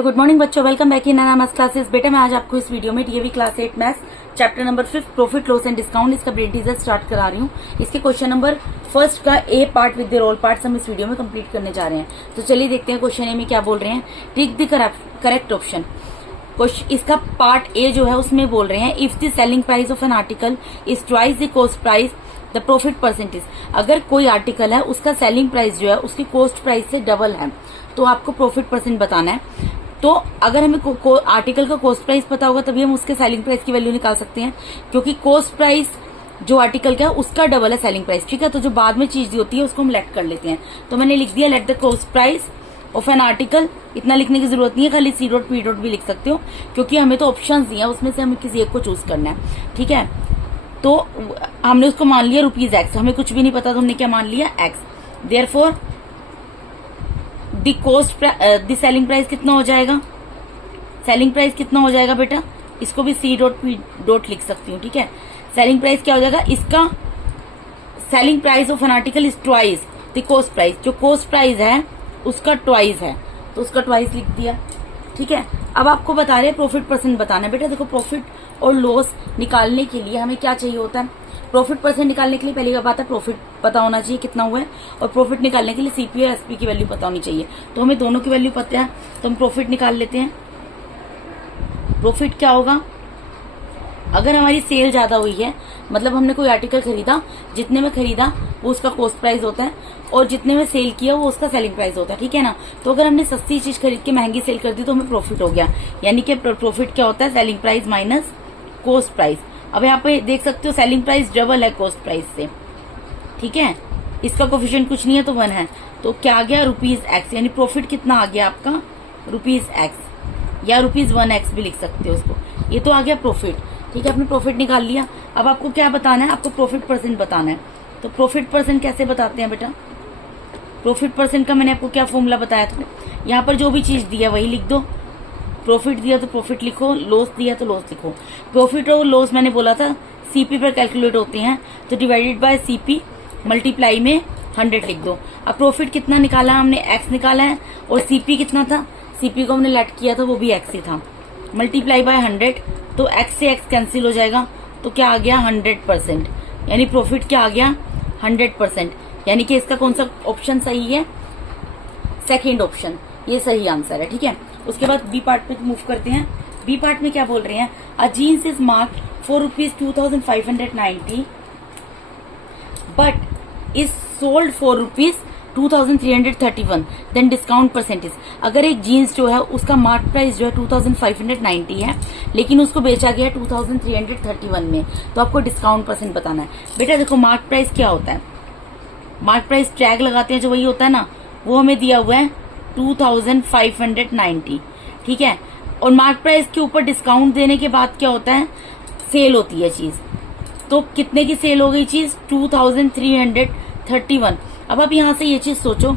तो good morning बच्चों, welcome back in maths classes. बेटा मैं आज आपको इस वीडियो में DAV class 8 maths chapter number 5 profit loss and discount इसका ब्रेन टीजर स्टार्ट करा रही हूँ। इसके क्वेश्चन नंबर फर्स्ट का A part with their all parts हम इस वीडियो में कंप्लीट करने जा रहे हैं। तो चलिए देखते हैं क्वेश्चन ए में क्या बोल रहे हैं। Tick the correct option. इसका पार्ट ए जो है उसमें बोल रहे हैं if the selling price of an article is twice the cost price the profit percentage. अगर कोई आर्टिकल है उसका सेलिंग प्राइस जो है उसकी कॉस्ट प्राइस से डबल है तो आपको प्रॉफिट परसेंट बताना है। तो अगर हमें आर्टिकल का कॉस्ट प्राइस पता होगा तभी हम उसके सेलिंग प्राइस की वैल्यू निकाल सकते हैं, क्योंकि कॉस्ट प्राइस जो आर्टिकल का है उसका डबल है सेलिंग प्राइस। ठीक है, तो जो बाद में चीज होती है उसको हम लेट कर लेते हैं। तो मैंने लिख दिया let the cost price of an article. इतना लिखने की जरूरत नहीं है, खाली सी डॉट पी डॉट भी लिख सकते हो, क्योंकि हमें तो ऑप्शन दिए हैं उसमें से हमें किसी एक को चूज करना है। ठीक है, तो हमने उसको मान लिया रुपीज एक्स। हमें कुछ भी नहीं पता तो हमने क्या मान लिया x. Therefore the selling price कितना हो जाएगा, सेलिंग प्राइस कितना हो जाएगा बेटा, इसको भी सी डॉट पी डॉट लिख सकती हूँ। ठीक है, सेलिंग प्राइस क्या हो जाएगा, इसका selling price of an article is twice the cost price. जो कॉस्ट प्राइस है उसका ट्वाइस है तो उसका ट्वाइस लिख दिया। ठीक है, अब आपको बता रहे हैं प्रॉफिट परसेंट बताना है। बेटा देखो, प्रॉफिट और लॉस निकालने के लिए हमें क्या चाहिए होता है। प्रॉफिट परसेंट निकालने के लिए पहली बात है प्रॉफिट पता होना चाहिए कितना हुआ है, और प्रॉफिट निकालने के लिए सीपी और एसपी की वैल्यू पता होनी चाहिए। तो हमें दोनों की वैल्यू पता है तो हम प्रॉफिट निकाल लेते हैं। प्रॉफिट क्या होगा, अगर हमारी सेल ज्यादा हुई है, मतलब हमने कोई आर्टिकल खरीदा, जितने में खरीदा वो उसका कॉस्ट प्राइस होता है और जितने में सेल किया वो उसका सेलिंग प्राइस होता है। ठीक है ना, तो अगर हमने सस्ती चीज खरीद के महंगी सेल कर दी तो हमें प्रॉफिट हो गया। यानी कि प्रॉफिट क्या होता है, selling price minus cost price. अब यहाँ पे देख सकते हो सेलिंग प्राइस डबल है कॉस्ट प्राइस से। ठीक है, इसका कोफिशिएंट कुछ नहीं है तो 1 है, तो क्या आ गया रुपीज एक्स। यानी प्रॉफिट कितना आ गया आपका रुपीज एक्स, या रुपीज 1x भी लिख सकते हो उसको। ये तो आ गया प्रॉफिट। ठीक है, आपने प्रॉफिट निकाल लिया। अब आपको क्या बताना है, आपको प्रॉफिट परसेंट बताना है। तो प्रॉफिट परसेंट कैसे बताते हैं बेटा, प्रॉफिट परसेंट का मैंने आपको क्या फॉर्मूला बताया था। यहाँ पर जो भी चीज दिया वही लिख दो। प्रॉफिट दिया तो प्रॉफिट लिखो, लॉस दिया तो लॉस लिखो। प्रॉफिट और लॉस मैंने बोला था सीपी पर कैलकुलेट होते हैं, तो डिवाइडेड बाय सीपी मल्टीप्लाई में 100 लिख दो। अब प्रॉफिट कितना निकाला हमने, एक्स निकाला है, और सीपी कितना था, सीपी को हमने लेट किया था वो भी एक्स ही था, मल्टीप्लाई बाय 100। तो एक्स से एक्स कैंसिल हो जाएगा, तो क्या आ गया 100%। यानी प्रॉफिट क्या आ गया 100%। यानी कि इसका कौन सा ऑप्शन सही है, सेकेंड ऑप्शन, ये सही आंसर है। ठीक है, उसके बाद बी पार्ट पे मूव करते हैं। बी पार्ट में क्या बोल रहे हैं, a jeans is marked for ₹2590 but is sold for ₹2331, then discount percentage. अगर एक जीन्स जो है उसका मार्क प्राइस जो है 2590 है, लेकिन उसको बेचा गया 2331 में, तो आपको डिस्काउंट परसेंट बताना है। बेटा देखो, मार्क प्राइस क्या होता है, मार्क प्राइस टैग लगाते हैं जो वही होता है ना, वो हमें दिया हुआ है 2590। ठीक है, और मार्क प्राइस के ऊपर डिस्काउंट देने के बाद क्या होता है, सेल होती है चीज। तो कितने की सेल हो गई चीज, 2331। अब आप यहाँ से ये चीज सोचो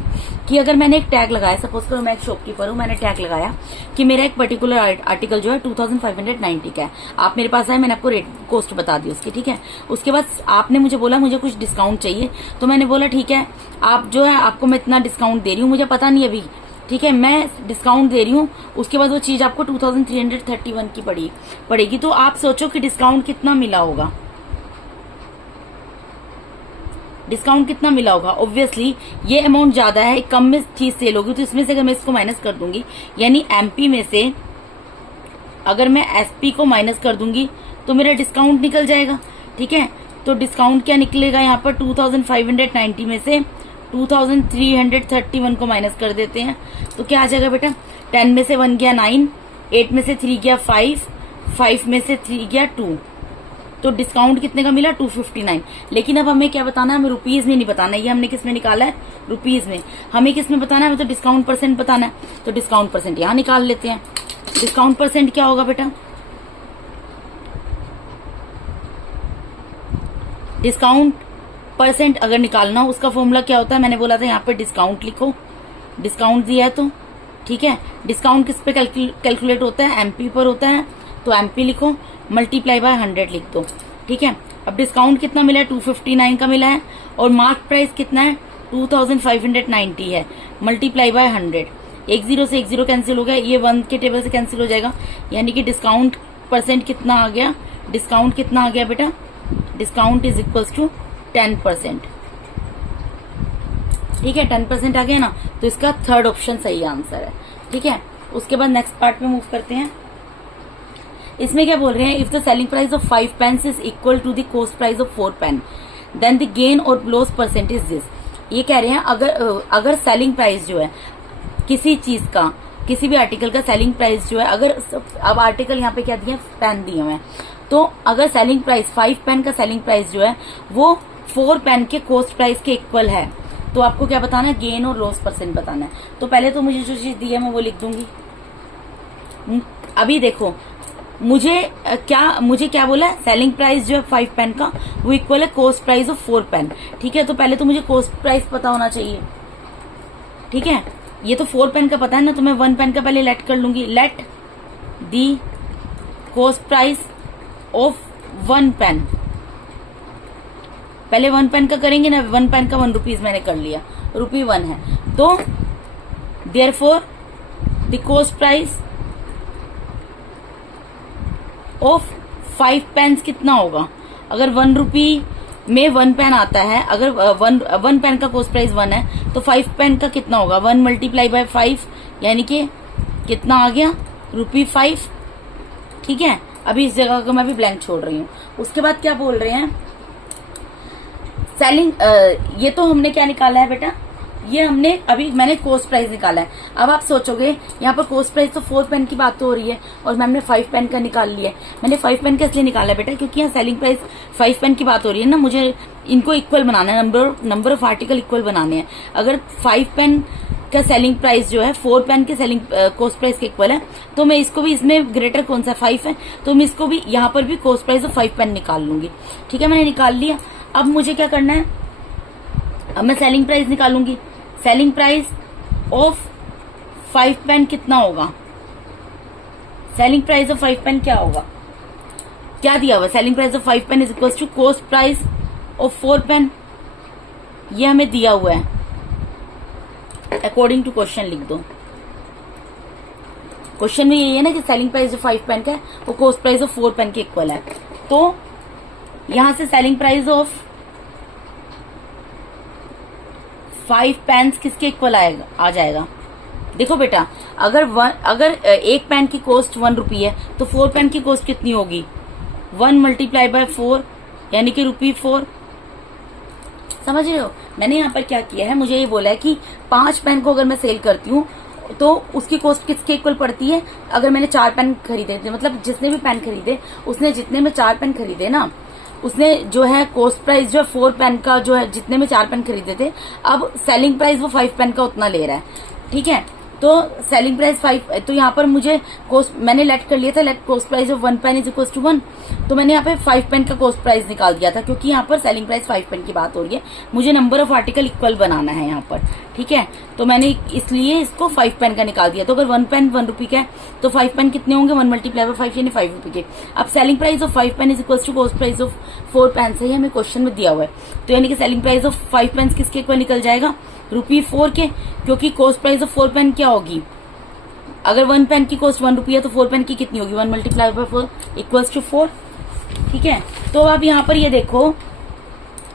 कि अगर मैंने एक टैग लगाया, सपोज करो मैं एक शॉपकीपर हूँ, मैंने टैग लगाया कि मेरा एक पर्टिकुलर आर्टिकल जो है 2590 का है। आप मेरे पास आए, मैंने आपको रेट कॉस्ट बता दी उसकी। ठीक है, उसके बाद आपने मुझे बोला मुझे कुछ डिस्काउंट चाहिए, तो मैंने बोला ठीक है, आप जो है आपको मैं इतना डिस्काउंट दे रही हूँ, मुझे पता नहीं अभी। ठीक है, मैं डिस्काउंट दे रही हूँ, उसके बाद वो चीज आपको 2331 की पड़ेगी। तो आप सोचो कि डिस्काउंट कितना मिला होगा, डिस्काउंट कितना मिला होगा। ऑब्वियसली ये अमाउंट ज्यादा है, कम में चीज सेल होगी, तो इसमें से अगर मैं इसको माइनस कर दूंगी, यानी एमपी में से अगर मैं एसपी को माइनस कर दूंगी तो मेरा डिस्काउंट निकल जाएगा। ठीक है, तो डिस्काउंट क्या निकलेगा, यहाँ पर 2590 में से 2331 को माइनस कर देते हैं, तो क्या आ जाएगा बेटा, 10 में से 1 गया 9, 8 में से 3 गया 5, 5 में से 3 गया 2, तो डिस्काउंट कितने का मिला 259। लेकिन अब हमें क्या बताना है, हमें रुपीज में नहीं बताना, ये हमने किस में निकाला है, रुपीज में। हमें किस में बताना है, हमें तो डिस्काउंट परसेंट बताना है, तो डिस्काउंट परसेंट यहाँ निकाल लेते हैं। डिस्काउंट परसेंट क्या होगा बेटा, डिस्काउंट परसेंट अगर निकालना हो उसका फॉर्मूला क्या होता है, मैंने बोला था यहाँ पे डिस्काउंट लिखो, डिस्काउंट दिया है तो। ठीक है, डिस्काउंट किस पे कैलकुलेट होता है, एमपी पर होता है, तो एमपी लिखो, मल्टीप्लाई बाय 100 लिख दो। ठीक है, अब डिस्काउंट कितना मिला है, 259 का मिला है, और मार्क प्राइस कितना है 2590 है, मल्टीप्लाई बाय 100। एक जीरो से एक जीरो कैंसिल हो गया, ये 1 के टेबल से कैंसिल हो जाएगा, यानी कि डिस्काउंट परसेंट कितना आ गया, डिस्काउंट कितना आ गया बेटा, डिस्काउंट इज इक्वल्स टू 10%। ठीक है, 10% आ गया ना, तो इसका थर्ड ऑप्शन सही आंसर है। ठीक है, उसके बाद नेक्स्ट पार्ट में मूव करते हैं। इसमें क्या बोल रहे हैं, if the selling price of 5 pens is equal to the cost price of 4 pen then the gain और लॉस परसेंटेज दिस। ये कह रहे हैं अगर सेलिंग प्राइस जो है किसी चीज का, किसी भी आर्टिकल का सेलिंग प्राइस जो है, अगर अब आर्टिकल यहाँ पे क्या दिए, पेन दिए हुए हैं, तो अगर सेलिंग प्राइस 5 पेन का सेलिंग प्राइस जो है वो 4 पेन के कॉस्ट प्राइस के इक्वल है, तो आपको क्या बताना है, गेन और लॉस परसेंट बताना है। तो पहले तो मुझे जो चीज दी है मैं वो लिख दूंगी। अभी देखो मुझे क्या बोला है, सेलिंग प्राइस जो है 5 पेन का वो इक्वल है कॉस्ट प्राइस ऑफ 4 पेन। ठीक है, तो पहले तो मुझे कॉस्ट प्राइस पता होना चाहिए। ठीक है, ये तो 4 पेन का पता है ना, तो मैं 1 पेन का पहले लेट कर लूंगी, let the cost price of 1 pen. पहले 1 पेन का करेंगे ना, 1 पेन का 1 रुपीज मैंने कर लिया, ₹1 है, तो therefore the cost price of 5 pens कितना होगा, अगर 1 रुपी में 1 पेन आता है, अगर 1 पेन का कॉस्ट प्राइस 1 है, तो 5 पेन का कितना होगा, 1 मल्टीप्लाई बाय 5, यानी कि कितना आ गया, ₹5। ठीक है, अभी इस जगह को मैं भी ब्लैंक छोड़ रही हूँ। उसके बाद क्या बोल रहे हैं, सेलिंग ये तो हमने क्या निकाला है बेटा, ये हमने अभी मैंने कॉस्ट प्राइस निकाला है। अब आप सोचोगे यहाँ पर कॉस्ट प्राइस तो 4 पेन की बात तो हो रही है और मैम ने 5 पेन का निकाल लिया है। मैंने 5 पेन का इसलिए निकाला है बेटा क्योंकि यहाँ सेलिंग प्राइस 5 पेन की बात हो रही है ना, मुझे इनको इक्वल बनाना है, नंबर ऑफ आर्टिकल इक्वल बनाने हैं। अगर 5 पेन का सेलिंग प्राइस जो है 4 पेन के सेलिंग कॉस्ट प्राइस के इक्वल है, तो मैं इसको भी, इसमें ग्रेटर कौन सा 5 है, तो मैं इसको भी यहाँ पर भी कॉस्ट प्राइस ऑफ 5 पेन निकाल लूंगी। ठीक है, मैंने निकाल लिया। अब मुझे क्या करना है, अब मैं सेलिंग प्राइस निकालूंगी। सेलिंग प्राइस ऑफ 5 पेन कितना होगा, सेलिंग प्राइस ऑफ 5 पेन क्या होगा, क्या दिया हुआ, selling price of 5 pen is equal to cost price of 4 pen, ये हमें दिया हुआ है, अकॉर्डिंग टू क्वेश्चन लिख दो। क्वेश्चन में यही है ना कि सेलिंग प्राइस जो 5 पेन का है वो कॉस्ट प्राइस ऑफ 4 पेन के इक्वल है, तो यहां से सेलिंग प्राइस ऑफ 5 पेन्स किसके इक्वल आ जाएगा। देखो बेटा, अगर 1 पेन की कॉस्ट 1 रुपी है, तो 4 पेन की कॉस्ट कितनी होगी, 1 मल्टीप्लाई बाय 4, यानी कि ₹4। समझ रहे हो, मैंने यहाँ पर क्या किया है, मुझे ये बोला है कि 5 पेन को अगर मैं सेल करती हूँ तो उसकी कॉस्ट किसके इक्वल पड़ती है, अगर मैंने 4 पेन खरीदे थे, मतलब जिसने भी पेन खरीदे उसने, जितने में 4 पेन खरीदे ना, उसने जो है कॉस्ट प्राइस जो है 4 पेन का जो है, जितने में 4 पेन खरीदे थे, अब सेलिंग प्राइस वो 5 पेन का उतना ले रहा है। ठीक है, तो सेलिंग प्राइस 5, तो यहाँ पर मुझे कॉस्ट मैंने लेट कर लिया था, let cost price of 1 pen is equal to 1, तो मैंने यहाँ पे 5 पेन का कॉस्ट प्राइस निकाल दिया था, क्योंकि यहाँ पर सेलिंग प्राइस 5 पेन की बात हो रही है, मुझे नंबर ऑफ आर्टिकल इक्वल बनाना है यहाँ पर। ठीक है, तो मैंने इसलिए इसको 5 पेन का निकाल दिया। तो अगर 1 पेन 1 रुपी का है, तो 5 पेन कितने होंगे, 1 मल्टीप्लाई बाय 5 यानी 5 रुपी के। अब selling price of 5 pen is equal to cost price of 4 pen से, हमें क्वेश्चन में दिया हुआ है, तो यानी कि सेलिंग प्राइस ऑफ 5 पेन किसके इक्वल निकल जाएगा, ₹4 के, क्योंकि कॉस्ट प्राइस ऑफ 4 पेन क्या होगी, अगर 1 पेन की कॉस्ट 1 रुपी है तो 4 पेन की कितनी होगी, 1 मल्टीप्लाई बाय 4 इक्वल्स टू 4। ठीक है, तो अब यहाँ पर ये देखो,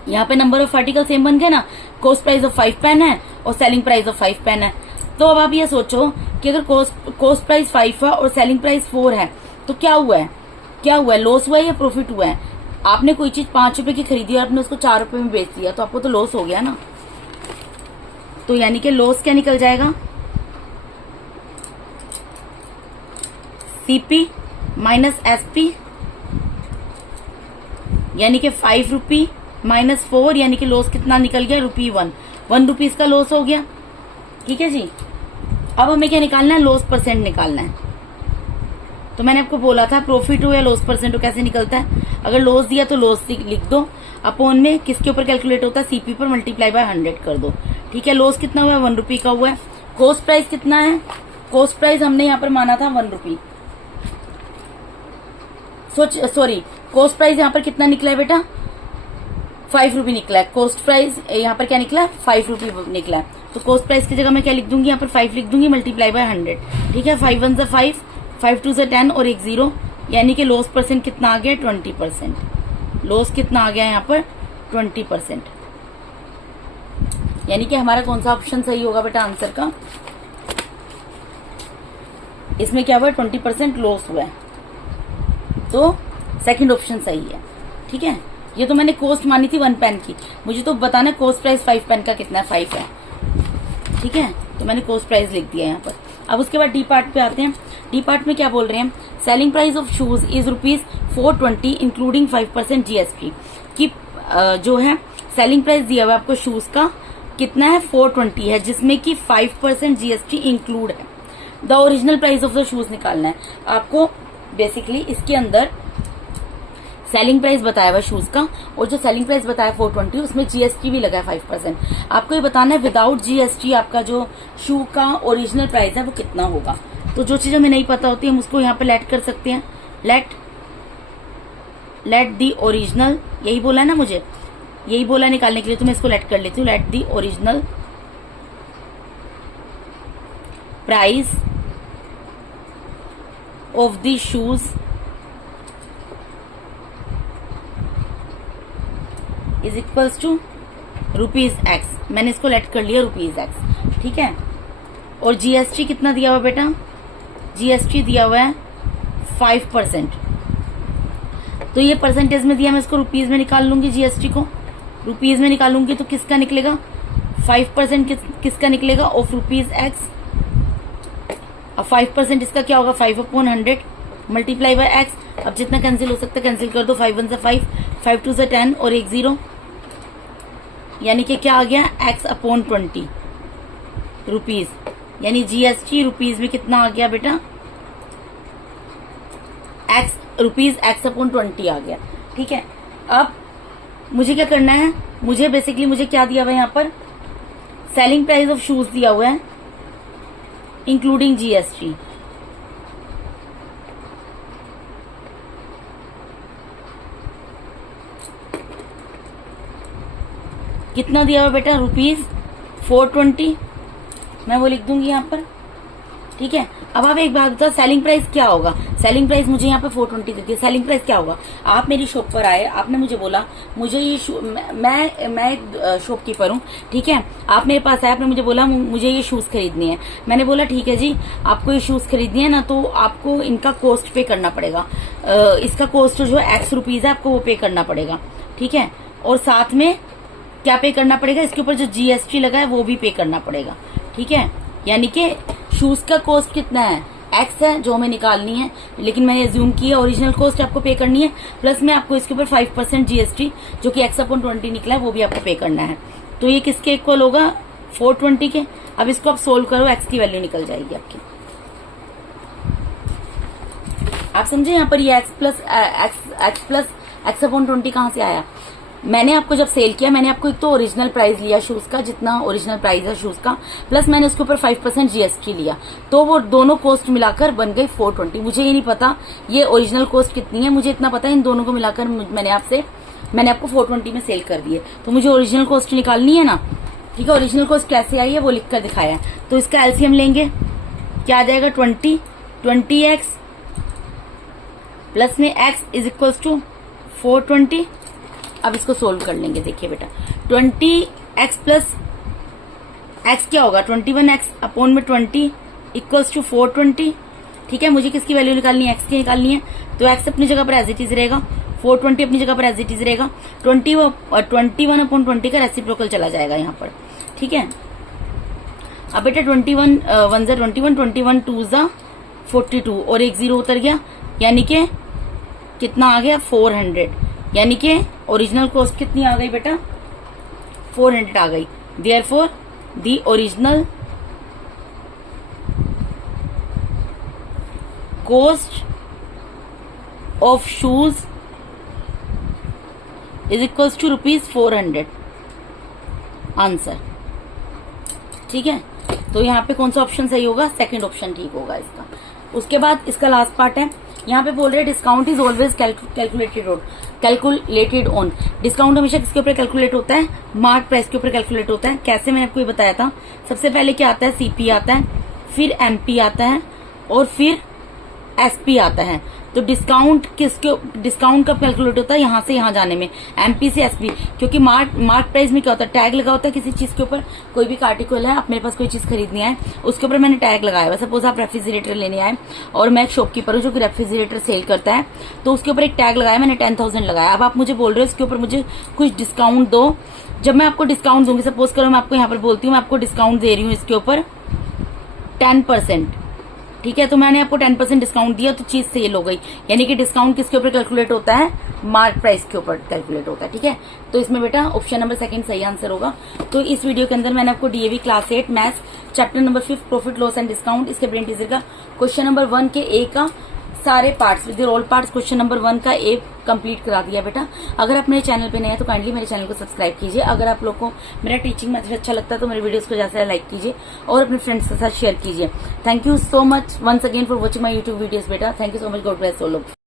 यहाँ पे नंबर ऑफ आर्टिकल सेम बन गए ना, कॉस्ट प्राइस ऑफ 5 पेन है और सेलिंग प्राइस ऑफ 5 पेन है। तो अब आप ये सोचो कि अगर कॉस्ट प्राइस 5 है और सेलिंग प्राइस 4 है, तो क्या हुआ है, लॉस हुआ है या प्रॉफिट हुआ है। आपने कोई चीज 5 रुपए की खरीदी और आपने उसको 4 रुपए में बेच दिया, तो आपको तो लॉस हो गया ना, तो यानी कि लॉस क्या निकल जाएगा, CP माइनस SP, यानी कि 5 रुपी माइनस 4, यानी कि लॉस कितना निकल गया, ₹1, 1 रुपीज का लॉस हो गया। ठीक है जी, अब हमें क्या निकालना है, लॉस परसेंट निकालना है। तो मैंने आपको बोला था प्रॉफिट हो या लॉस परसेंट हो कैसे निकलता है, अगर लॉस दिया तो लॉस लिख दो, अपॉन में किसके ऊपर कैलकुलेट होता है, CP पर मल्टीप्लाई बाय 100 कर दो। ठीक है, लॉस कितना हुआ है, 1 रुपी का हुआ है। कॉस्ट प्राइस कितना है, कॉस्ट प्राइस हमने यहाँ पर माना था 1 रुपी, कॉस्ट प्राइस यहाँ पर कितना निकला है बेटा, ₹5 निकला है। कॉस्ट प्राइस यहाँ पर क्या निकला है, ₹5 निकला है। तो कॉस्ट प्राइस की जगह मैं क्या लिख दूंगी, यहाँ पर 5 लिख दूंगी, मल्टीप्लाई बाय 100। ठीक है, 5 1 5, 5 2 10 और एक 0, यानी कि लॉस परसेंट कितना आ गया, 20%। लॉस कितना आ गया यहाँ पर, 20%। यानी कि हमारा कौन सा ऑप्शन सही होगा बेटा आंसर का, इसमें क्या हुआ, 20% लॉस हुआ है, तो सेकंड ऑप्शन सही है। ठीक है, ये तो मैंने कॉस्ट मानी थी 1 पेन की, मुझे तो बताना कॉस्ट प्राइस 5 पेन का कितना है, 5 है। ठीक है, तो मैंने कॉस्ट प्राइस लिख दिया यहाँ पर। अब उसके बाद डी पार्ट पे आते हैं। डी पार्ट में क्या बोल रहे हैं, selling price of shoes is ₹420 including 5% GST। की जो है सेलिंग प्राइस दिया हुआ है आपको शूज का कितना है, 420 है, जिसमें कि 5% GST इंक्लूड है। The original price of the shoes निकालना है आपको। बेसिकली इसके अंदर सेलिंग प्राइस बताया हुआ शूज का, और जो सेलिंग प्राइस बताया 420, उसमें GST भी लगा है 5%। आपको ये बताना है विदाउट GST आपका जो शू का ओरिजिनल प्राइस है वो कितना होगा। तो जो चीज हमें नहीं पता होती हम उसको यहाँ पे लेट कर सकते हैं। लेट दी ओरिजिनल, यही बोला है ना मुझे, यही बोला निकालने के लिए, तो मैं इसको लेट कर लेती हूँ। Let the original price of the shoes is equals to ₹X। मैंने इसको लेट कर लिया ₹X। ठीक है, और GST कितना दिया हुआ बेटा, GST दिया हुआ है 5%। तो ये परसेंटेज में दिया, मैं इसको रुपीज में निकाल लूंगी, GST को रुपीज में निकालूंगी तो किसका निकलेगा, 5% किसका निकलेगा, ऑफ ₹X। अब 5% इसका क्या होगा, 5/100 मल्टीप्लाई बाय X। अब जितना कैंसिल हो सकता है कैंसिल कर दो, 5 1 5, 5 2 10 और एक 0, यानी कि क्या आ गया, X/20 रुपीज, यानी GST रुपीज में कितना आ गया बेटा, X/20 आ गया। ठीक है, अब मुझे क्या करना है, मुझे बेसिकली मुझे क्या दिया हुआ है यहाँ पर, सेलिंग प्राइस ऑफ शूज दिया हुआ है इंक्लूडिंग GST। कितना दिया हुआ बेटा, ₹420, मैं वो लिख दूंगी यहाँ पर। ठीक है, अब आप एक बात बताओ, सेलिंग प्राइस क्या होगा। सेलिंग प्राइस मुझे यहाँ पे 420 देती है, सेलिंग प्राइस क्या होगा। आप मेरी शॉप पर आए, आपने मुझे बोला मुझे ये मैं एक शॉपकीपर हूँ। ठीक है, आप मेरे पास आए, आपने मुझे बोला मुझे ये शूज खरीदनी है। मैंने बोला ठीक है जी, आपको ये शूज खरीदनी है ना, तो आपको इनका कॉस्ट पे करना पड़ेगा। इसका कॉस्ट जो X रुपीज है आपको वो पे करना पड़ेगा। ठीक है, और साथ में क्या पे करना पड़ेगा, इसके ऊपर जो GST लगा है वो भी पे करना पड़ेगा। ठीक है, यानी कि शूज का कॉस्ट कितना है, X है जो हमें निकालनी है, लेकिन मैंने अज्यूम किया ओरिजिनल कॉस्ट आपको पे करनी है, प्लस में आपको इसके ऊपर 5% GST जो कि X/20 निकला है वो भी आपको पे करना है। तो ये किसके इक्वल होगा, 420 के। अब इसको आप सोल्व करो, X की वैल्यू निकल जाएगी आपकी। आप समझे, यहाँ पर ये X प्लस X/20 कहाँ से आया। मैंने आपको जब सेल किया, मैंने आपको एक तो ओरिजिनल प्राइस लिया शूज का, जितना ओरिजिनल प्राइस है शूज का, प्लस मैंने उसके ऊपर 5% GST लिया, तो वो दोनों कॉस्ट मिलाकर बन गई 420। मुझे ये नहीं पता ये ओरिजिनल कॉस्ट कितनी है, मुझे इतना पता है इन दोनों को मिलाकर मैंने आपको 420 में सेल कर दिए। तो मुझे ओरिजिनल कॉस्ट निकालनी है ना। ठीक है, ओरिजिनल कॉस्ट कैसे आई है वो लिख कर दिखाया है। तो इसका एलसीएम लेंगे, क्या आ जाएगा, 20X प्लस में X इज इक्वल्स टू 420। अब इसको सोल्व कर लेंगे। देखिए बेटा, 20X प्लस X क्या होगा, 21X अपॉन में 20 इक्वल्स टू 420। ठीक है, मुझे किसकी वैल्यू निकालनी है, X की निकालनी है। तो X अपनी जगह पर एज इट इज रहेगा, 420 अपनी जगह पर एज इट इज रहेगा। 21/20 का रेसिप्रोकल चला जाएगा यहाँ पर। ठीक है, अब बेटा 21 1 जा 21, 21 2 जा 42 और एक 0 उतर गया, यानी कि कितना आ गया, 400। यानी कि ओरिजिनल कॉस्ट कितनी आ गई बेटा, 400 आ गई। Therefore the original cost of shoes is equals to ₹400 answer. ठीक है, तो यहाँ पे कौन सा ऑप्शन सही होगा, सेकंड ऑप्शन ठीक होगा इसका। उसके बाद इसका लास्ट पार्ट है, यहाँ पे बोल रहे हैं discount is always calculated on. Discount हमेशा किसके ऊपर कैलकुलेट होता है, मार्क प्राइस के ऊपर कैलकुलेट होता है। कैसे, मैंने आपको ये बताया था। सबसे पहले क्या आता है, सीपी आता है, फिर एमपी आता है और फिर एसपी आता है। तो डिस्काउंट डिस्काउंट कब कैलकुलेट होता है, यहाँ से यहाँ जाने में, एमपी से एसपी। क्योंकि मार्क प्राइस में क्या होता है, टैग लगा होता है किसी चीज के ऊपर। कोई भी आर्टिकल है, आप मेरे पास कोई चीज खरीदनी है, उसके ऊपर मैंने टैग लगाया हुआ। सपोज आप रेफ्रिजरेटर लेने आए और मैं एक शॉपकीपर हूँ जो कि रेफ्रिजरेटर सेल करता है, तो उसके ऊपर एक टैग लगाया, मैंने 10,000 लगाया। अब आप मुझे बोल रहे हो इसके ऊपर मुझे कुछ डिस्काउंट दो। जब मैं आपको डिस्काउंट दूंगी, सपोज करो मैं आपको यहाँ पर बोलती हूँ मैं आपको डिस्काउंट दे रही हूँ इसके ऊपर 10%, ठीक है। तो मैंने आपको 10% डिस्काउंट दिया तो चीज सेल हो गई। यानी कि डिस्काउंट किसके ऊपर कैलकुलेट होता है, मार्क प्राइस के ऊपर कैलकुलेट होता है, ठीक है। तो इसमें बेटा ऑप्शन नंबर 2 सही आंसर होगा। तो इस वीडियो के अंदर मैंने आपको DAV class 8 maths chapter number 5 profit loss and discount, इसके ब्रेन टीचर का क्वेश्चन नंबर 1 के ए का सारे parts with all parts question number 1 का ए कंप्लीट करा दिया बेटा। अगर आप मेरे चैनल पे नए हैं तो काइंडली मेरे चैनल को सब्सक्राइब कीजिए। अगर आप लोग को मेरा टीचिंग मेथड अच्छा लगता है तो मेरे वीडियोस को ज्यादा लाइक कीजिए और अपने फ्रेंड्स के साथ शेयर कीजिए। Thank you so much once again for watching my YouTube videos बेटा। Thank you so much, God bless all of you.